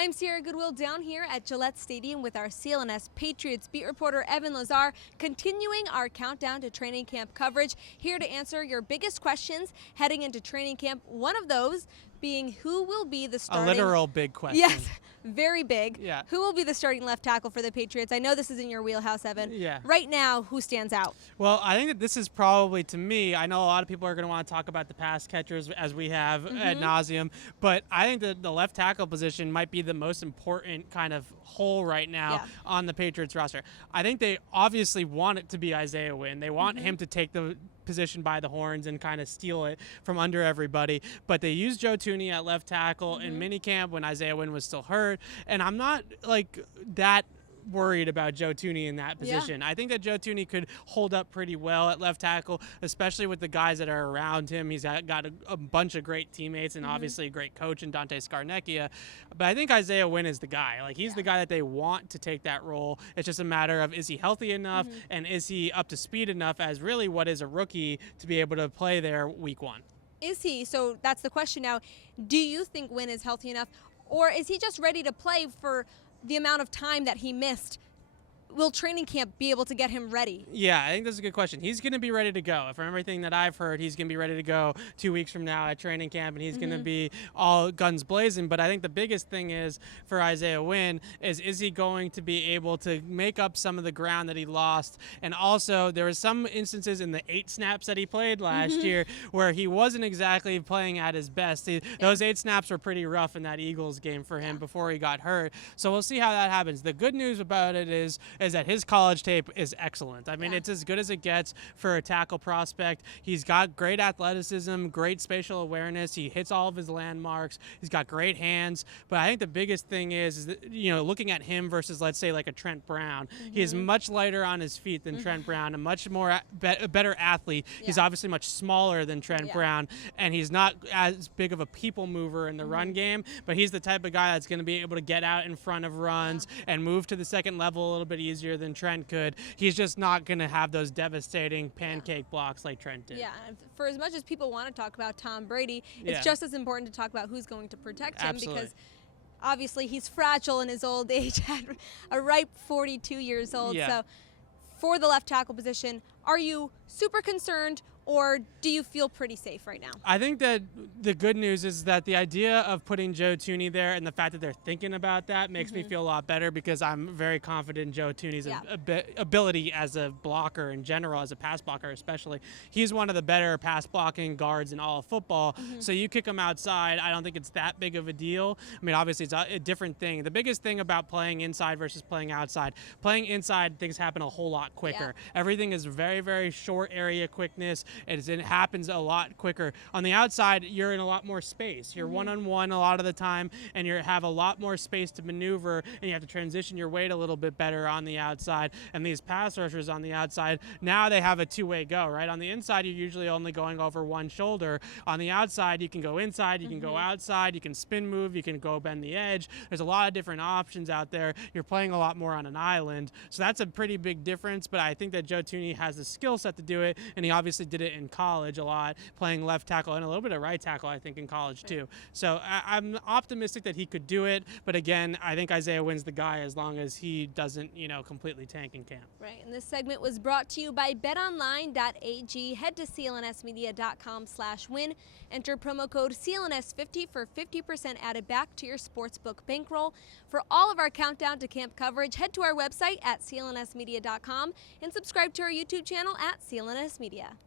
I'm Sierra Goodwill down here at Gillette Stadium with our CLNS Patriots beat reporter Evan Lazar, continuing our countdown to training camp coverage, here to answer your biggest questions heading into training camp. One of those being who will be the starting... A literal big question. Yes, very big. Yeah. Who will be the starting left tackle for the Patriots? I know this is in your wheelhouse, Evan. Yeah. Right now, who stands out? Well, I think that this is probably, to me, I know a lot of people are going to want to talk about the pass catchers as we have ad nauseum, but I think that the left tackle position might be the most important kind of hole right now on the Patriots roster. I think they obviously want it to be Isaiah Wynn. They want him to take the position by the horns and kind of steal it from under everybody. But they used Joe Thuney at left tackle in minicamp when Isaiah Wynn was still hurt. And I'm not like that worried about Joe Thuney in that position. I think that Joe Thuney could hold up pretty well at left tackle, especially with the guys that are around him. He's got a bunch of great teammates and obviously a great coach in Dante Scarnecchia. But I think Isaiah Wynn is the guy. Like, he's the guy that they want to take that role. It's just a matter of, is he healthy enough and is he up to speed enough as really what is a rookie to be able to play there week one? Is he? So that's the question now. Do you think Wynn is healthy enough, or is he just ready to play for the amount of time that he missed? Will training camp be able to get him ready? Yeah, I think that's a good question. He's going to be ready to go. From everything that I've heard, he's going to be ready to go 2 weeks from now at training camp, and he's going to be all guns blazing. But I think the biggest thing is for Isaiah Wynn is he going to be able to make up some of the ground that he lost? And also, there were some instances in the 8 snaps that he played last year where he wasn't exactly playing at his best. Those 8 snaps were pretty rough in that Eagles game for him before he got hurt. So we'll see how that happens. The good news about it is that his college tape is excellent. I mean, it's as good as it gets for a tackle prospect. He's got great athleticism, great spatial awareness. He hits all of his landmarks. He's got great hands. But I think the biggest thing is that, you know, looking at him versus, let's say, like a Trent Brown, he is much lighter on his feet than Trent Brown, a much more a better athlete. He's obviously much smaller than Trent Brown, and he's not as big of a people mover in the run game, but he's the type of guy that's going to be able to get out in front of runs and move to the second level a little bit easier than Trent could. He's just not going to have those devastating pancake blocks like Trent did. Yeah, for as much as people want to talk about Tom Brady, it's just as important to talk about who's going to protect him, because obviously he's fragile in his old age at a ripe 42 years old. So for the left tackle position, are you super concerned, or do you feel pretty safe right now? I think that the good news is that the idea of putting Joe Thuney there and the fact that they're thinking about that makes me feel a lot better, because I'm very confident in Joe Thuney's ability as a blocker in general, as a pass blocker especially. He's one of the better pass blocking guards in all of football. So you kick him outside, I don't think it's that big of a deal. I mean, obviously it's a different thing. The biggest thing about playing inside versus playing outside, playing inside, things happen a whole lot quicker. Everything is very, very short area quickness. It happens a lot quicker. On the outside, you're in a lot more space. You're one-on-one a lot of the time, and you have a lot more space to maneuver, and you have to transition your weight a little bit better on the outside. And these pass rushers on the outside, now they have a two-way go, right? On the inside, you're usually only going over one shoulder. On the outside, you can go inside, you can go outside, you can spin move, you can go bend the edge. There's a lot of different options out there. You're playing a lot more on an island. So that's a pretty big difference, but I think that Joe Thuney has the skill set to do it, and he obviously did it in college a lot, playing left tackle and a little bit of right tackle, I think, in college too. So I'm optimistic that he could do it, but again, I think Isaiah Wynn's the guy as long as he doesn't, you know, completely tank in camp. Right, and this segment was brought to you by betonline.ag. Head to clnsmedia.com/win. Enter promo code CLNS50 for 50% added back to your sportsbook bankroll. For all of our countdown to camp coverage, head to our website at clnsmedia.com and subscribe to our YouTube channel at CLNS Media.